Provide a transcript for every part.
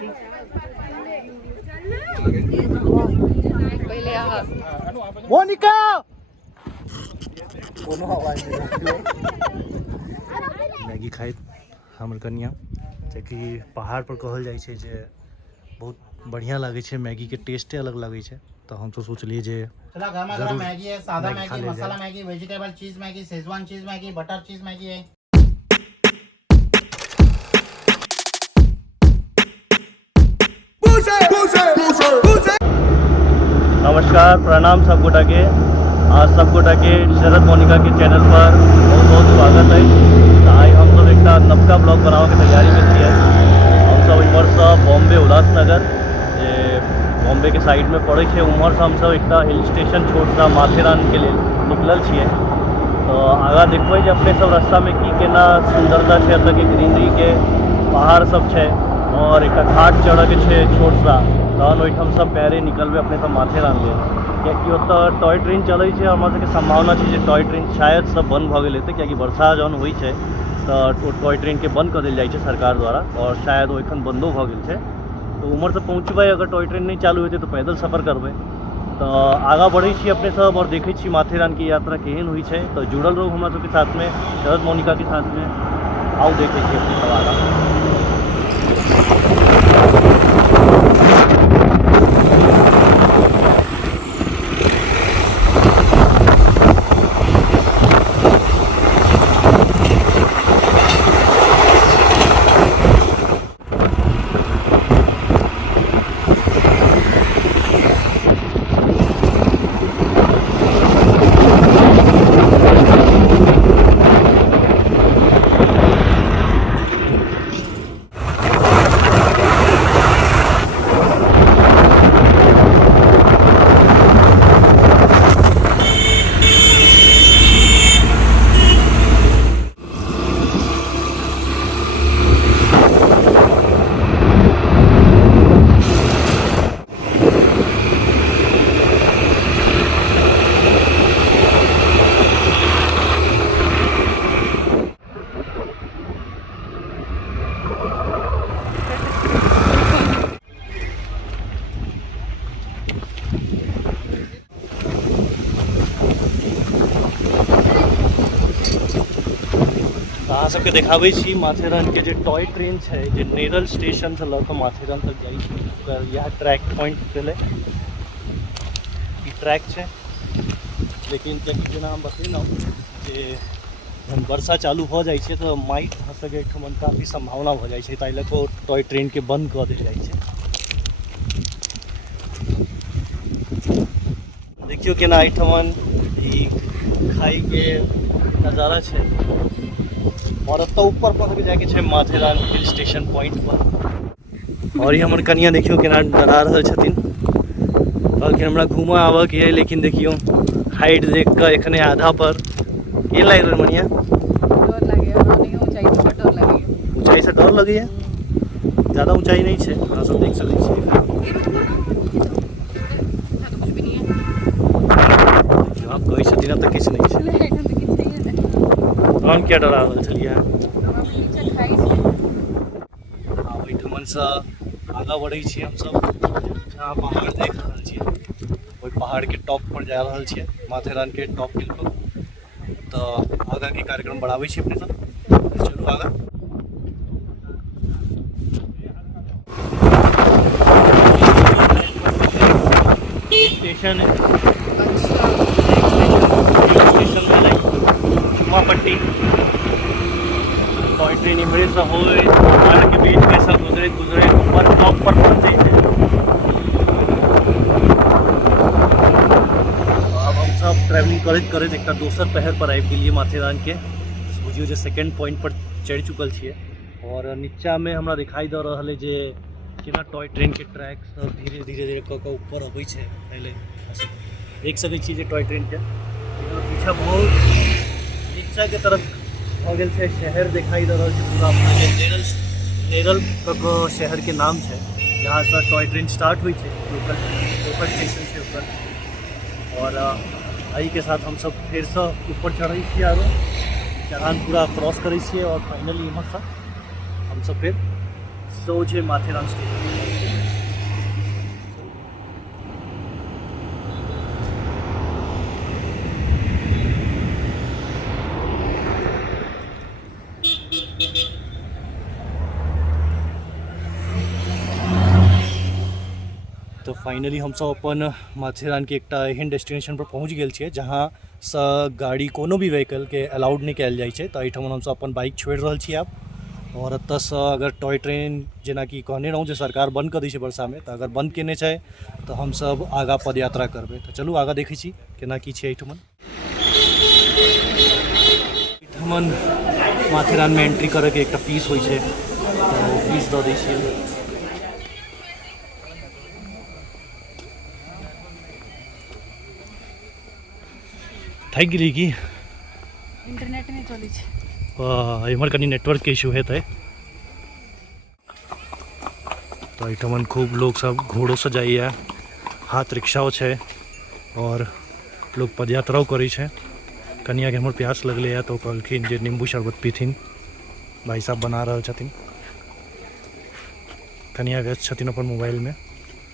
पहले मोनिका मैगी खाइत हमर कनिया जेकि पहाड़ पर कहल जाइ छै जे बहुत बढ़िया लागे छै, मैगी के टेस्टे अलग लागे छै। तो हम तो सोचलिए जे गरम मैगी है, सादा मैगी, मसाला मैगी, वेजिटेबल चीज मैगी, शेजवान चीज मैगी, बटर चीज मैगी है। नमस्कार, प्रणाम सब गोटा के। आज सब गोटा के शरद मोनिका के चैनल पर बहुत बहुत स्वागत है। तो आज हम सब एक नवका ब्लॉग बनावे के तैयारी में छिए। हम सब इमहर से बॉम्बे उल्लासनगर जे बॉम्बे के साइड में पड़े छे, उमहर से हम सब एक हिल स्टेशन छोट सा माथेरान के लिए निकलल छिए। तो आगा देखबे जे अपने सब रास्ता में की केना सुंदरता छे, एतऽ के ग्रीनरी के पहाड़ सब छे और एक घाट चढ़े के छे छोट सा। तहन ओहिठाम सब पैरे निकलबे अपने सब माथेरान लेल, कियाकि ओतऽ टॉय ट्रेन चलै छै। हमरा सबके संभावना छै जे टॉय ट्रेन शायद सब बंद भऽ गेल हेतै, कियाकि वर्षा जहन होइ छै तऽ टॉय ट्रेन के बंद कऽ देल जाइ छै सरकार द्वारा, और शायद ओ एखन बंदो भऽ गेल छै। तो उमहर से पहुँचबै, अगर टॉय ट्रेन नहीं चालू हेतै तो पैदल सफर करबै। तो आगा बढ़े छी अपने सब और देखे छी माथेरान की यात्रा केहन हुई है। तो जुड़ल रहू हमरा सबके साथ में, शरद मोनिका के साथ में। आओ देखे छी अपने सब आगा। अहाँ सबके देखाबै छी माथेरान के जे टॉय ट्रेन है, जे नेरल स्टेशन से लऽ कऽ माथेरान तक जाइ छै। ओकर इएह ट्रैक पॉइंट भेलै, ई ट्रैक छै। लेकिन जेना हम बतेलहुँ जे जहन वर्षा चालू भऽ जाइ छै तऽ माटि धसैके एहिठमन काफी संभावना भऽ जाइ छै, ताहि लऽ कऽ टॉय ट्रेन के बंद कऽ देल जाइ छै। देखियौ केना एहिठमन ई खाई के नज़ारा छै। और एतऽ ऊपर पर जाके छै माथेरान हिल स्टेशन पॉइंट पर। और ये हमर कनिया देखियो केना डरा रहल छथिन, कहलखिन हमरा घूमऽ आबऽ के है, लेकिन देखियो हाइट देख कऽ एखने आधा पर के लागि रहल मनिया। डर लागैए, ऊंचाई से डर लागैए। ऊंचाई से डर लगैए, ज़्यादा ऊंचाई नहीं है, अहाँ सब देख सकै छी। कुछ भी नहीं है, आप कहै छथिन तऽ किछु नहीं छै। हम क्या डरा रहल छलियै। आब एहिठमन से आगाँ बढ़ै छी हमसब, जहाँ पहाड़ देख रहल छियै ओहि पहाड़ के टॉप पर जा रहल छियै, माथेरान के टॉप हिल पर। तो आगाँ के कार्यक्रम बढ़ाबै छी अपने सब, चलू आगाँ। स्टेशन है, स्टेशन में पट्टी टॉय ट्रेन इमरे से हो पहाड़ के बीच में सब गुजरे ऊपर टॉप पर पहुँचे। अब हम सब ट्रैवलिंग करैत एक दोसर पहर पर आबि गेलिए माथेरान के। बुझियो जे सेकेंड पॉइंट पर चढ़ि चुकल छिए, और नीचा में हमरा दिखाई दे रहा है जे केना टॉय ट्रेन के ट्रैक सब धीरे धीरे कऽ कऽ ऊपर अबै छै। पहले देख सकै छी जे टॉय ट्रेन के पीछा बहुत नीचा के तरफ हो गया है शहर दिखाई दे रहा है पूरा अपना नेरल शहर के नाम है, जहाँ से टॉय ट्रेन स्टार्ट हुई है लोकल स्टेशन से ऊपर। और आई के साथ हम सब फिर से ऊपर चढ़े छे, आरो चढ़ान पूरा क्रॉस करे छे, और फाइनली इमहर से हम सब फिर सोझे माथेरान स्टेशन। तो फाइनली हम सब अपन माथेरान के एक एहन डेस्टिनेशन पर पहुँच गए छे जहाँ से गाड़ी कोनो भी व्हीकल के अलाउड नहीं कल जाए। तो एहिठाम हम सब अपन बाइक छोड़ रहा छी आब। और एत से अगर टॉय ट्रेन जेना कि कहने रहूँ जो सरकार बंद कर दी है वर्षा में, तो अगर बंद केने छै तो हम सब आगा पद यात्रा करबे। तो चलू आगा देखै छी केना की छै एहिठमन। एहिठमन माथेरान में एंट्री करे के एक फीस होइ छै, तो फीस दऽ दै छियै। थक गेली की इंटरनेट नहीं चलै छै, एम्हर कनी नेटवर्क के इशू हेतै। तो एहिठमन खूब लोग सब घोड़ों से जाइए, हाथ रिक्शाओ छै और लोग पदयात्राओ करै छै। कनिया के हमर प्यास लगले है तो कहलखिन जे नींबू शरबत पीथिन, भाई साहब बना रहल छथिन। कनिया व्यस्त छथिन अपन मोबाइल में।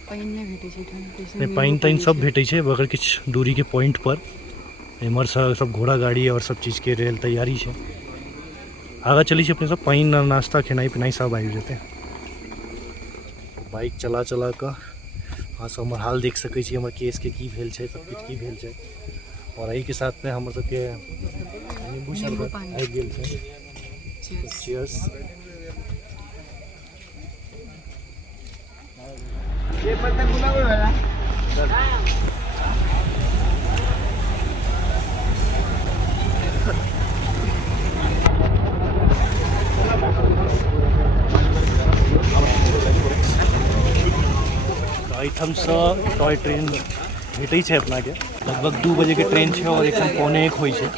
पानि नहीं भेटै छै एहिठाम, नहीं पानि तानि सब भेटै छै बगैर किछु दूरी के पॉइंट पर। एम्हर सब घोड़ा गाड़ी और सब चीज़ के रेल तैयारी है। आगा चली छै अपने सब, पानि नाश्ता खेनाई पिनाई सब आबि जेतै। बाइक चला चला कऽ अहाँ सब हमर हाल देख सकै छी, हमर केस के की भेल छै, सब किछु की भेल छै। और एहि के साथ में हमर सबके नींबू शरबत आबि गेल छै। चीयर्स। एहिठाम से टॉय ट्रेन भेटै छै अपना के, लगभग 2 बजे के ट्रेन है और एखन 1:45 होइ छै।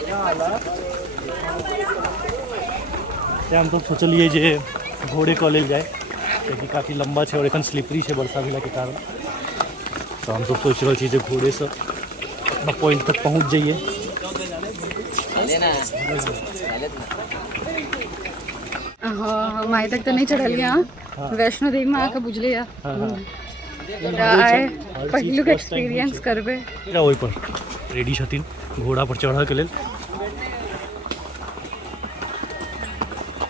हम तो सोचलिए जे घोड़े कऽ लेल जाए, क्योंकि काफ़ी लंबा है और एखन स्लिपरी है वर्षा भेला के कारण। तो हम सब सोच रहे छी जे घोड़े से पॉइंट तक पहुँच जाइए। हाँ हम आए तक तो नहीं चढ़ल यहाँ, वैष्णो देवी में आके बुझले आए पहलू के एक्सपीरियंस करबे। ओहि पर रेडी छथिन घोड़ा पर चढ़ के लेल,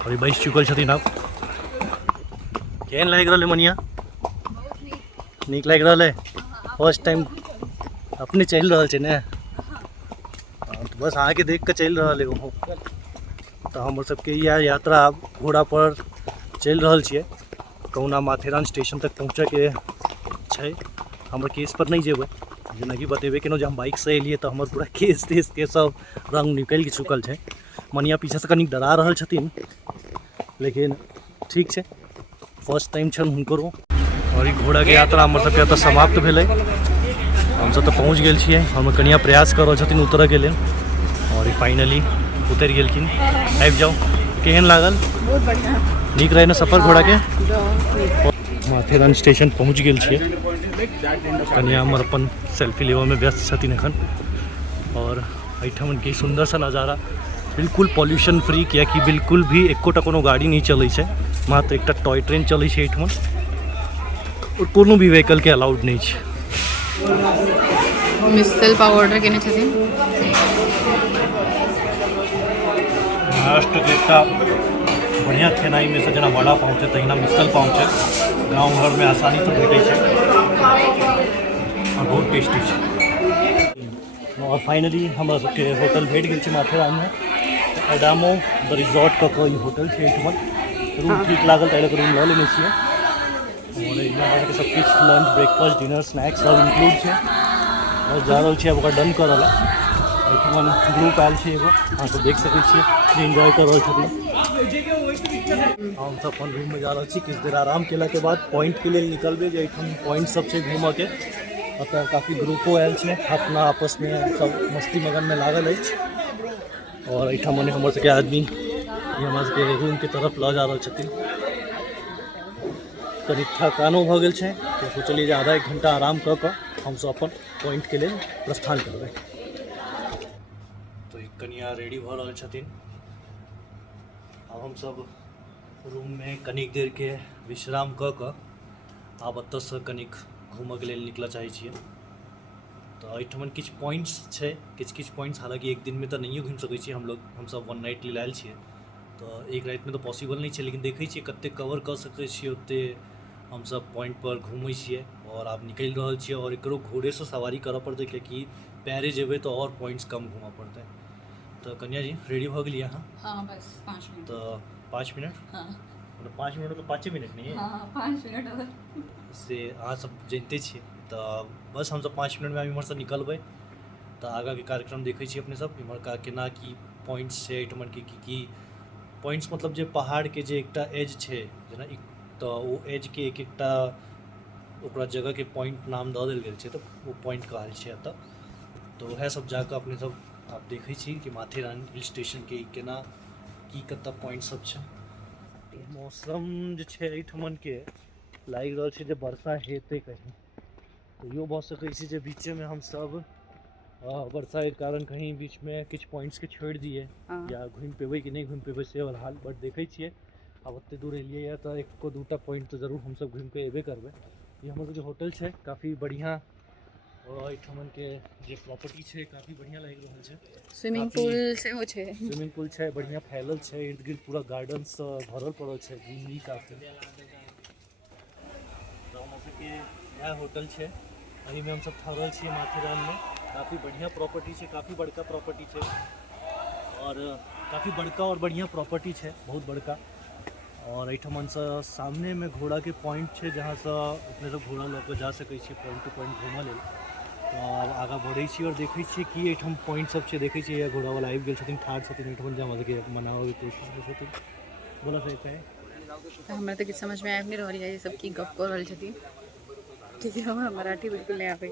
अभी बैस चुकल छथिन। आप केहन लागि रहल है मनिया? नीक लागि रहल है? फर्स्ट टाइम अपने चल रहा है ने, तो बस अहाँ के देख के चल रहा है वो। तो हम सबके यह यात्रा घोड़ा पर चल रहा है। कहुना माथेरान स्टेशन तक पहुँचे के छै। हमर केस पर नहीं जेबै, जेना कि बतेबे केनो जे हम बाइक से एलिए तो हमर पूरा केस तेस के सब रंग निकल के चुकल है। मनिया पीछे से कनी डरा रहल छथिन, लेकिन ठीक है, फर्स्ट टाइम छन हुनकरो। और ई घोड़ा के यात्रा हमर सबके एतऽ समाप्त भेलै। हम सब तो पहुँच गेल छियै। हम कनिया प्रयास कर रहल छथिन उतरऽ के लेल, और फाइनली उतर गेलखिन। आबि जाओ, केहन लागल? बहुत बढ़िया, नीक रहे ना सफर घोड़ा के? माथेरान स्टेशन पहुँच गेल छियै। कनिया हमर अपन सेल्फी लेवा में व्यस्त छथिन एखन। और एहिठाम के सुंदर सा नज़ारा, बिल्कुल पॉल्यूशन फ्री, कियाकि बिल्कुल भी एकोटा कोनो गाड़ी नहीं चलै छै, मात्र एकटा टॉय ट्रेन चलै छै एहिठाम, और कोनो भी व्हीकल के अलाउड नहीं छै। मिसल पाव ऑर्डर केने छथिन। महाराष्ट्र के एकटा बढ़िया खेनाई में से जेना वड़ा पाव छै, तहिना मिसल पाव छै। गाँव घर में आसानी से भेटै छै और बहुत टेस्टी छै। और फाइनली हमरा सबके होटल भेट गेल छै माथेरान में, एडामो द रिजॉर्ट का कोई होटल छै एहिठमन। रूम ठीक लागल ताहि लऽ कऽ रूम लऽ लेने छियै। और एहिमे सब किछु लंच ब्रेकफास्ट डिनर स्नैक्स सब इंक्लूड छै। और जा रहल छियै ओकरा डन करऽ लए। एहिठमन ग्रुप आयल छै एगो, अहाँ सब देख सकै छियै, एंजॉय कर रहल छथिन। हम सब अपन रूम में जा रहा छी। किछु देर आराम केला के बाद पॉइंट के लिए निकलबे, जे एठन पॉइंट सब छै घूमऽ के। अतः काफ़ी ग्रुपो आयल छै, अपना आपस में सब मस्ती मगन में लागल अछि। और एहिठाम मने हमर सबके आदमी ये हमर सबके रूम के तरफ लऽ जा रहल छथिन। कनि थकानो भऽ गेल छै, तो सोचलिए जे आधा 1 घंटा आराम कऽ कऽ हम सब अपन पॉइंट के लिए प्रस्थान करबै। तो कनिया रेडी भऽ रहल छथिन। अब हम सब रूम में कनिक देर के विश्राम कऽ कऽ आब एतऽ से कनिक घूमऽ के लेल निकलऽ चाहै छियै। तो एहिठमन किछु पॉइंट्स छै, किछु पॉइंट्स हालांकि एक दिन में तो नहीं घूम सकै छी हम सब 1 नाइट लेल आयल छियै। तो एक राति में तो पॉसिबल नहीं है, लेकिन देखै छियै कते कवर कर सकै छियै ओते हम सब पॉइंट पर घूमै छियै और आब निकलि रहल छियै और एकरो घोड़े से सवारी करऽ पड़तै कियाकि पैरे जेबै तो और पॉइंट्स कम घूमऽ पड़तै। तो कन्या जी रेडी भऽ गेलियै अहाँ? हाँ बस 5 मिनट। तो 5 मिनट हाँ मतलब 5 मिनट तो 5 मिनट नहीं है हाँ 5 मिनट और से अहाँ सब जानते छियै। तो बस हम सब 5 मिनट में इम्हर से निकलबै तो आगा के कार्यक्रम देखै छियै अपने सब इम्हर का केना की पॉइंट्स छै एठमन के की पॉइंट्स मतलब जे पहाड़ के जे एकटा एज छै जेना तो वो एज के एक एकटा ओकरा जगह के पॉइंट नाम दऽ देल गेल छै तो वो पॉइंट कहल छै एतऽ। तो वएह सब जाकऽ अपने सब आप देखै छी कि माथेरान हिल स्टेशन के केना की कतऽ पॉइंट सब छै। मौसम जे छै एहिठमन के लागि रहल छै जे वर्षा हेतै कहीं तो यो भऽ सकै छै जे बीचेमे हम सब वर्षा के कारण कहीं बीच में किछ पॉइंट्स के छोड़ि दिए हाँ। या घुमि पेबै कि नहीं घुमि पेबै से और हाल बट देखै छियै अब ओते दूर एलियै या तो एक को दूटा पॉइंट तो जरूर हम सब घुमि के एबे करबै। ये हमर जो होटल छै काफ़ी बढ़िया और एहिठमन के जे प्रॉपर्टी छै काफ़ी बढ़िया लागि रहल छै। स्विमिंग काफी- पूल सेहो छै। स्विमिंग पूल छै बढ़िया फैलल छै इर्द गिर्द पूरा गार्डन से भरल पड़ल छै ग्रीनरी काफ़ी। तो हम सबके यह होटल छै अही में हम सब ठहरल छियै माथेरान में। काफ़ी बढ़िया प्रॉपर्टी छै काफ़ी बड़का प्रॉपर्टी छै और काफ़ी बड़का और बढ़िया प्रॉपर्टी छै बहुत बड़का। और एहिठमन से सामने में घोड़ा के पॉइंट छै जहाँ से अपने सब घोड़ा लऽ के जा सकै छियै पॉइंट टू पॉइंट घूमऽ लेल। तो आब आगाँ बढ़ै छी और देखै छियै कि एहिठाम पॉइंट सब छै देखै छियै घोड़ावाला आबि गेल छथिन ठाढ़ छथिन एहिठमन जे हमरा सबके मनाबैके कोशिश करै छथिन। बोला सही है तो हमरा तो किछु समझ में आबि नहीं रहल है ये सब की गप कऽ रहल छथिन क्योंकि हमरा मराठी बिल्कुल नहीं आबै।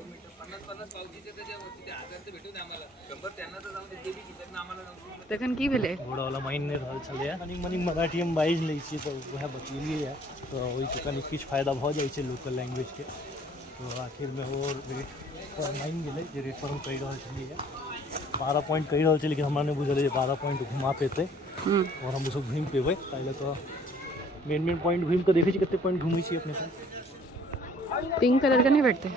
तखन की भेलै? घोड़ावाला मानि नहि रहल छलैए कनि मनि मराठी हम बाजि लै छियै तऽ वएह बतेलियै तो ओहिसँ कनि किछु फायदा भऽ जाइ छै लोकल लैंग्वेजके। तो आखिरमे ओ रेट पर मानि गेलै जे रेट पर हम कहि रहल छलियै 12 पॉइंट कहि रहल छै लेकिन हमरा नहि बुझल जे 12 पॉइंट घुमा पेतै और हम ओसब घुमि पेबै ताहि लऽ कऽ मेन पॉइंट घुमि कऽ देखै छी कतेक पॉइंट घुमै छी अपने सब। पिंक कलर का नहीं बैठते?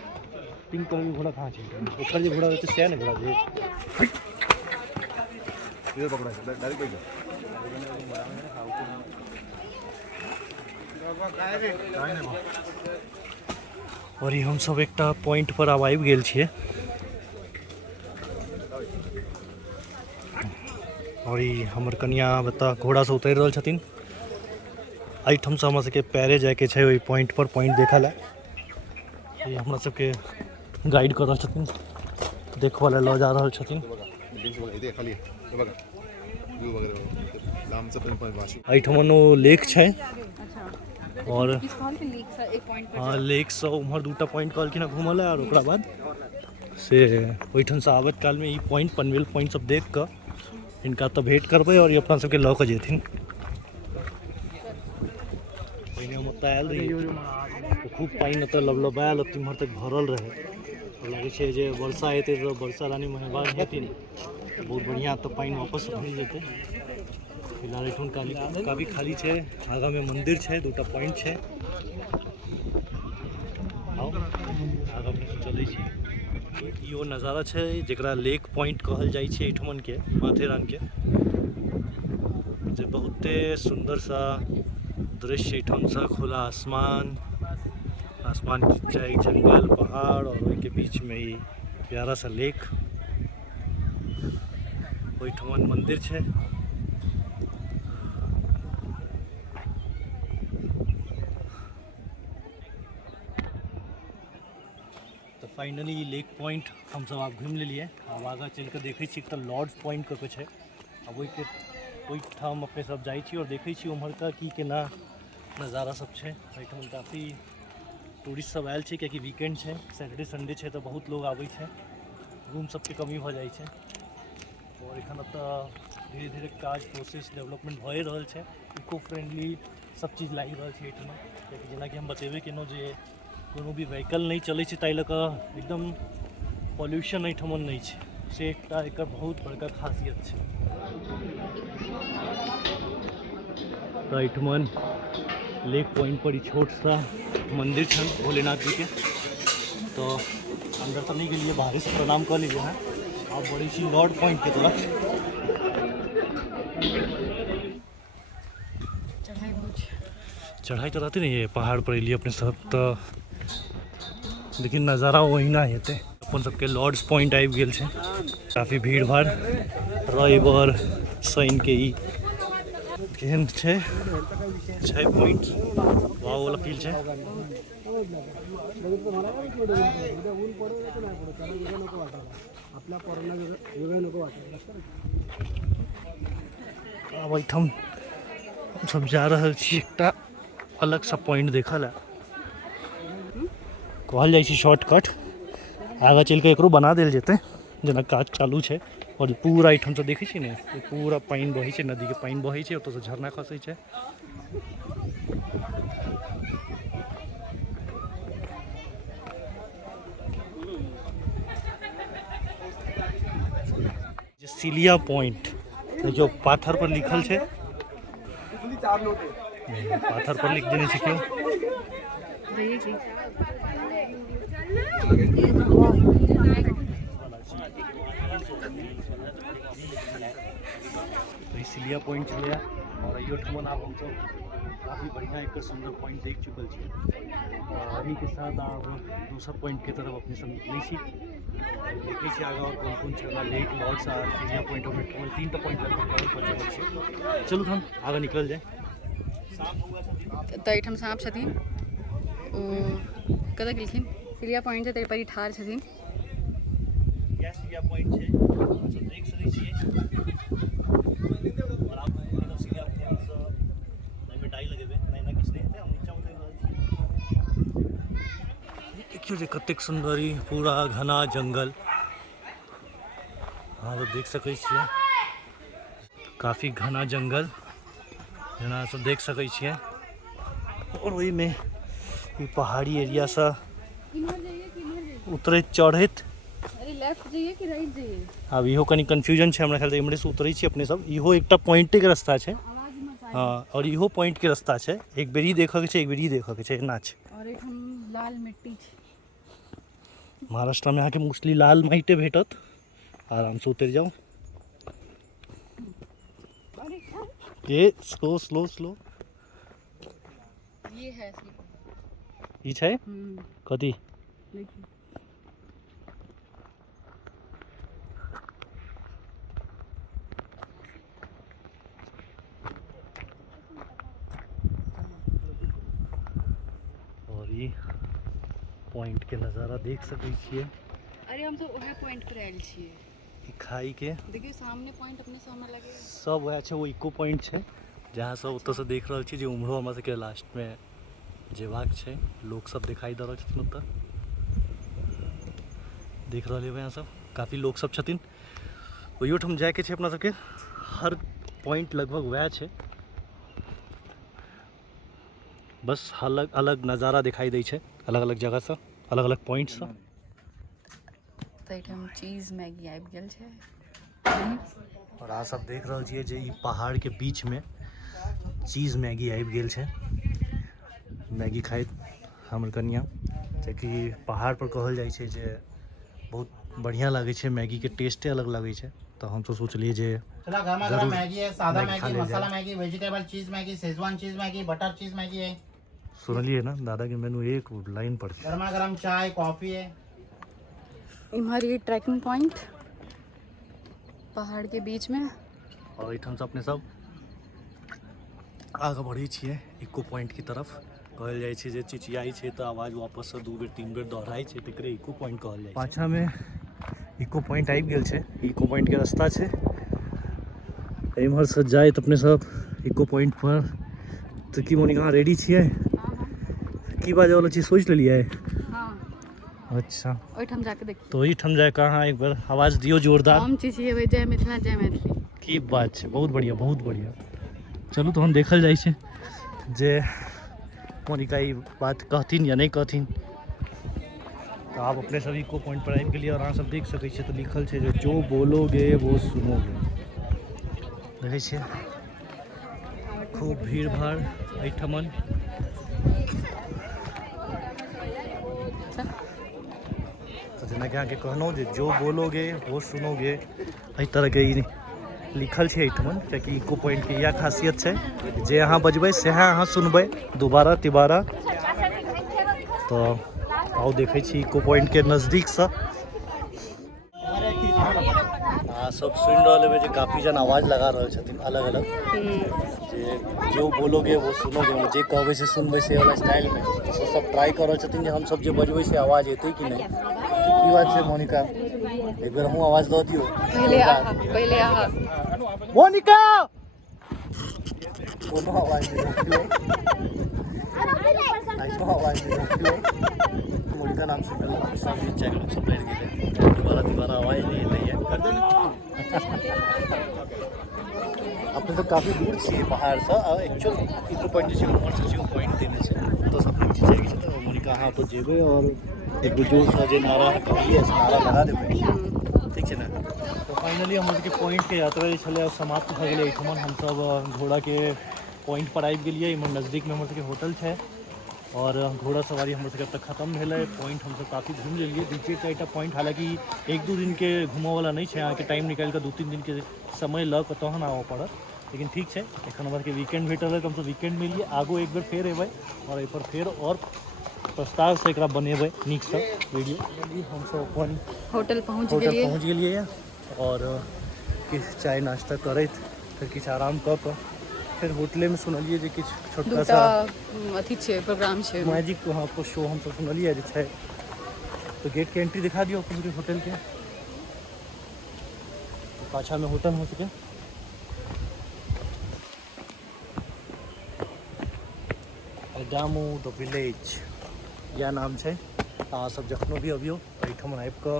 पिंक कलर के घोड़ा कहाँ छै ओकर जे घोड़ा रहै छै सएह ने घोड़ा जे इधर पकड़ा है डायरेक्ट बैठ और हम सब एकटा पॉइंट पर आब आबि गेल छियै और हमर कनिया बता घोड़ा से उतरि रहल छथिन। एहिठाम से हमरा सबके पैरे जाके छै ओहि पॉइंट पर पॉइंट देखऽ लए। ये हमरा सबके गाइड कर रहल छथिन देखऽ लए लऽ जा रहल छथिन। बिल्डिंग से बघा इथे खाली आहे बघा व्यू वगैरे लांबचं पण पण वाशी एहिठमन ओ लेक छै अच्छा और इस हॉल के लीक सा एक पॉइंट पर हाँ लेक से उम्हर दूटा पॉइंट कहलखिन घूमऽ लए और ओकरा बाद से ओहिठाम से आबत काल में ई पॉइंट पनवेल पॉइंट सब देख कऽ इनका तऽ भेंट करबै और अपना सबके लऽ कऽ जेथिन। पहिने हम ओतऽ आयल रहियै तो खूब पानि ओतऽ लबलबायल तिम्हर तक भरल रहै लागै छै जे वर्षा हेतै तऽ वर्षा रानी मेहरबान हेथिन बहुत बढ़िया तऽ पानि वापस भरि जेतै। फिलहाल एठुन काफी खाली छै आगाँ में मंदिर छै दूटा पॉइंट छै। आओ आगाँ में चलै छी ई ओ नज़ारा छै जकरा लेक पॉइंट कहल जाइ छै एहिठमन के माथेरान के जे बहुते सुंदर सा दृश्य एहिठाम से खुला आसमान चाहे जंगल पहाड़ और ओहिके बीच में ही प्यारा सा लेक ओहिठमन मंदिर छै। तो फाइनली लेक पॉइंट हम सब आप घूम लेलिए अब आगा चल कर देखै छी तऽ लॉर्ड्स पॉइंट कऽ के छै अब ओहिठाम अपने सब जाइ छी और देखै छी उम्हरका की केना नज़ारा सब छै। एहिठाम काफ़ी टूरिस्ट सब आयल छै कियाकि वीकेंड छै सैटरडे संडे छै तो बहुत लोग आबै छै रूम सबके कमी भऽ जाइ छै और एखन तऽ धीरे धीरे काज प्रोसेस डेवलपमेंट भए रहल छै इको फ्रेंडली सब चीज लागि रहल छै एहिठाम कियाकि जेनाकि हम बतेबे केलहुँ जे कोनो भी व्हीकल नहीं चलै छै ताहि लऽ कऽ एकदम पॉल्यूशन एहिठमन नहीं छै से एकटा एकर बहुत बड़का खासियत छै। तऽ एहिठमन लेक पॉइंट पर ही छोट सा मंदिर छन भोलेनाथ जी के तो अंदर तो नहीं गेलिए बाहर से प्रणाम कर लीजिए हैं आप बड़ी सी लॉर्ड पॉइंट की तरफ चढ़ाई तो रहती नहीं है पहाड़ पर लिए अपने सब तो, लेकिन नज़ारा वही ना हेते। अपन सबके लॉर्ड्स पॉइंट आबि गेल छै। काफ़ी भीड़ भाड़ रही बर सैन के ई केहन छै 6 पॉइंट वाव वाला फील छै। अब एहिठाम सब जा रहल छी एकटा अलग सा पॉइंट देखल है, कहल जाइ छै शॉर्टकट। आगा चल के एकरो बना देल जेतै जेना काज चालू छै। और पूरा एहिठाम से देखै छी ने पूरा पानि बहै छै, नदी के पानि बहै छै, ओतऽ से झरना खसै छै। सिलिया पॉइंट जो पाथर पर लिखल छै, पाथर पर लिख देने छै क्यों। तो सिलिया पॉइंट छलै और अयो ठमन आब हम तो काफ़ी बढ़िया एक सुंदर पॉइंट देख चुकल छी। और के साथ आब दोसर पॉइंट के तरफ अपने सब निकलै छी, देखै छी आगा और कोन कोन जगह लेक लॉर्ड्स आ सिलिया पॉइंट में केवल 3टा पॉइंट लगभग कवर कर चुकल छी। चलू हम आगे निकल जाए। तो एहिठाम साँप छथिन ओ कतऽ गेलखिन सिलिया पॉइंट से तेरे पर ठाढ़ छथिन। यह सिलिया पॉइंट छै, सब देख सकै छियै। और आप मतलब सिलिया पॉइंट से नहीं में डाई लगेबे नहीं ना किछ नहीं हेतै। हम नीचा उतर रहल छी, देखियो जे कतेक सुंदर ई पूरा घना जंगल। हाँ तो देख सकै छियै काफ़ी घना जंगल जेना सब देख सकै छियै। और वही में ई पहाड़ी एरिया से उतरैत चढ़ैत लेफ्ट जाइए कि राइट जाइए। अब इहो कनी कन्फ्यूजन छै, हमरा ख्याल इमरे से उतरै छी अपने सब। इहो एकटा पॉइंटे के रास्ता छै। हाँ और इहो पॉइंट के रास्ता छै, एक बेरी देखऽ के छै, एक बेरी देखऽ के छै, एना छै। और एठाम लाल मिट्टी छै। महाराष्ट्र में अहाँके मोस्टली लाल माइटे भेटत। आराम से उतर जाओ। ये स्लो स्लो स्लो ये है ई छै कथी देखिए। और ये पॉइंट के नज़ारा देख सकै छियै। अरे हम सब ओहे पॉइंट पर आयल छियै। ई खाई के देखिए सामने पॉइंट अपने सामने लगे सब वएह छै, वो इको पॉइंट छै जहाँ सब ओतऽ से देख रहल छी जे उम्हरो हमरा सबके लास्ट में जेबाक छै। लोग सब दिखाई दे रहल छथिन ओतऽ, देख रहल हेबै अहाँ सब काफ़ी लोग सब छथिन। ओहियो ठाम जाके छै अपना सबके। हर पॉइंट लगभग वएह छै, बस अलग अलग नज़ारा दिखाई दै छै अलग अलग जगह से, अलग अलग पॉइंट से। तो एठाम चीज मैगी आबि गेल छै। और अहाँ सब देख रहल छियै जे ई पहाड़ के बीच में चीज मैगी आबि गेल छै। मैगी खाइत हमर कनिया, जेकि पहाड़ पर कहल जाइ छै जे बहुत बढ़िया लागै छै, मैगी के टेस्टे अलग लागै छै। तो हम तो सोचलिए जे चला गर्मा जरूर गर्म मैगी है, सादा मैगी खा मैगी, ले मसाला जाए। मैगी, वेजिटेबल चीज मैगी, शेजवान चीज मैगी, बटर चीज मैगी है। सुनलिए ना दादा के मेनू एक लाइन पर छै। गर्मा गर्म चाय कॉफी है। इम्हर ये ट्रैकिंग पॉइंट पहाड़ के बीच में। और एहिठाम से अपने सब आगे बढ़ै छियै इको पॉइंट की तरफ। कहल जाइ छै जे चिचियाई छै तो आवाज वापस से 2 बेर 3 बेर दोहराई छै, तकरे इको पॉइंट कहल जाइ छै। पाछा में इको पॉइंट आबि गेल छै, इको पॉइंट के रास्ता छै। इम्हर से जाए अपने सब इको पॉइंट पर। तो की मोनिका रेडी छियै? की बाजे वाला चीज सोच लेलियै? हाँ अच्छा ओहिठाम जाके देखिए। तो ओहिठाम जाए कहाँ एक बार आवाज दियो जोरदार। हम चिचियेबै जय मिथिला जय मैथिली। की बात छै, बहुत बढ़िया बहुत बढ़िया। चलू तो हम देखल जाइ छै जे मोनिका ई बात कहथिन या नहीं कहथिन। तो आप अपने सभी को पॉइंट पर आबि गेलियै और अहाँ सब देख सकै छियै तो लिखल छै जो बोलोगे वो सुनोगे। देखै छियै खूब भीड़ भाड़ एहिठमन। तो जेना कि अहाँके कहलहुँ जे जो बोलोगे वो सुनोगे, एहि तरहके ई लिखल छै एहिठमन, कियाकि इको पॉइंट के यह खासियत छै जे अहाँ बजबै सएह अहाँ सुनबै दोबारा तिबारा। तो आओ देखै छी इको पॉइंट के नजदीक से। हाँ सब सुन रहे हैं, काफ़ी जन आवाज़ लगा रहे छथिन अलग अलग, जो बोलोगे वो सुनोगे, मतलब जे कहबे से सुनबे से वाला स्टाइल में। तो सब ट्राई कर रहे छथिन जे हम सब जो बजबै से आवाज़ एतै कि नहीं। की बात छै मोनिका, एक बार हम आवाज़ दऽ दियो। पहले आहा मोनिका कोनो आवाज़ नहीं दियो, ऐसा आवाज़ नहीं दियो। मोनिका नाम से सब चैनल सब बैठ गए, दोबारा आवाज़ नहीं है। अपने तो काफ़ी दूर छे पहाड़ से, एक्चुअल इको पॉइंट जे उमर से पॉइंट देने से तो सब लोग जाएगी तो मोनिका हाँ पर जेबे और एक जोर से जे नारा कहलिए नारा लगा देबै, ठीक है ना। तो फाइनली हम के पॉइंट के यात्रा जे छले समाप्त भ गेलै। एहिठमन हम सब घोड़ा के पॉइंट पर आबि गेलिए। इमहर नजदीक में हमर के होटल है और घोड़ा सवारी हम सब अब तक खत्म भेल है। पॉइंट हम सब काफ़ी घूम लेलिए। बीचे का एकटा पॉइंट हालांकि 1-2 दिन के घूमो वाला नहीं है, यहाँ के टाइम निकाल कर 2-3 दिन के समय ल के तहन आबऽ पड़त, लेकिन ठीक है। एखन हमर के वीकेंड भेटल है तो हम सब वीकेंड में लिए आगो एक बार फेर एबै और एहिपर फेर और प्रस्ताव से एकरा बनेबै नीक से वीडियो। हम सब अपन होटल पहुँच पहुँच गेलिए और किछु चाय नाश्ता करैत फिर किछु आराम कऽ कऽ फिर होटले में सुनलिए जे किछु छोटका सा अथी छै प्रोग्राम छै मैजिक वहाँ पर शो हम सब सुनलिए जे छै। तो गेट के एंट्री दिखा दियो अपन होटल के, तो पाछा में होटल हो सके। एडामो द विलेज यह नाम है। अहाँ सब जखनो भी अबियो एहिठाम आबि कऽ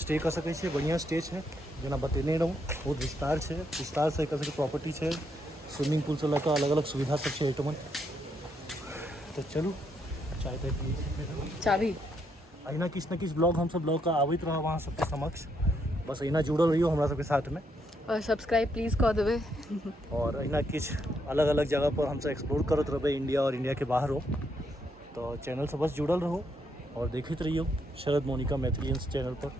स्टे कर सकै छियै। बढ़िया स्टे है, जेना बतेने रहूँ बहुत विस्तार से एकर सबके प्रॉपर्टी है। स्विमिंग पूल से लऽ अलग अलग सुविधा सब है एहिठमन। तो चलू चाय ताय पी चाबी अहिना किछु न किछु ब्लॉग हम सब लऽ कऽ आबैत रहब अहाँ सबके समक्ष। बस अहिना जुड़ल रहियो हमरा सबके साथ में और सब्सक्राइब प्लीज़ कऽ देबै। और अहिना किछु अलग अलग जगह पर हम सब एक्सप्लोर करत रहबै, इंडिया और इंडिया के बाहर हो। तो चैनल से बस जुड़ल रहो और देखते रहियो शरद मोनिका मैथिलियंस चैनल पर।